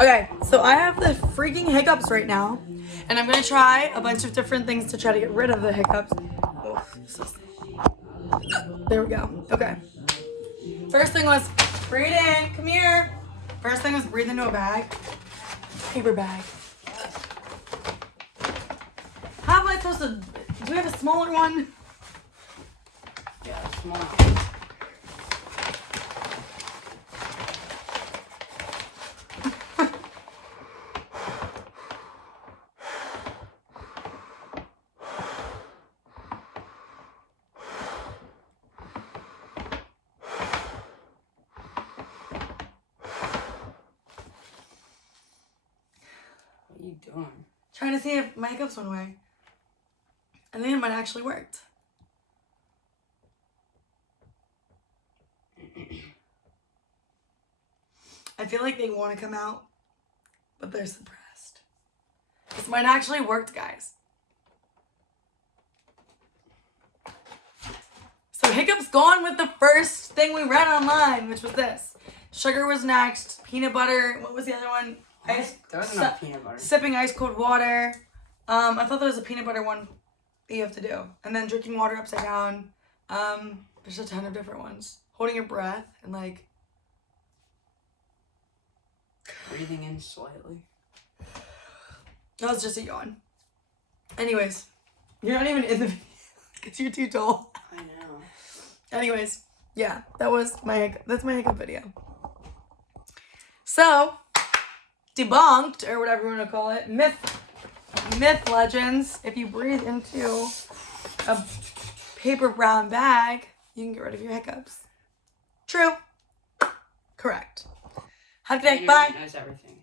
Okay, so I have the freaking hiccups right now, and I'm gonna try a bunch of different things to try to get rid of the hiccups. Oh, there we go. Okay. First thing was breathe in. Come here. First thing was breathe into a bag. Paper bag. How am I supposed to? Do we have a smaller one? Yeah, smaller. What are you doing? Trying to see if my hiccups went away. I think it might have actually worked. I feel like they want to come out, but they're suppressed. This might actually worked, guys. So hiccups gone with the first thing we read online, which was this. Sugar was next. Peanut butter. What was the other one? There was no peanut butter. Sipping ice cold water. I thought there was a peanut butter one that you have to do. And then drinking water upside down. There's a ton of different ones. Holding your breath and like Breathing in slightly. that was just a yawn. Anyways, you're not even in the video because you're too tall. I know. Anyways, yeah, that's my hiccup video. So, debunked, or whatever you want to call it, myth legends. If you breathe into a paper brown bag, you can get rid of your hiccups. True. Correct. Have a good day. Bye. Knows everything.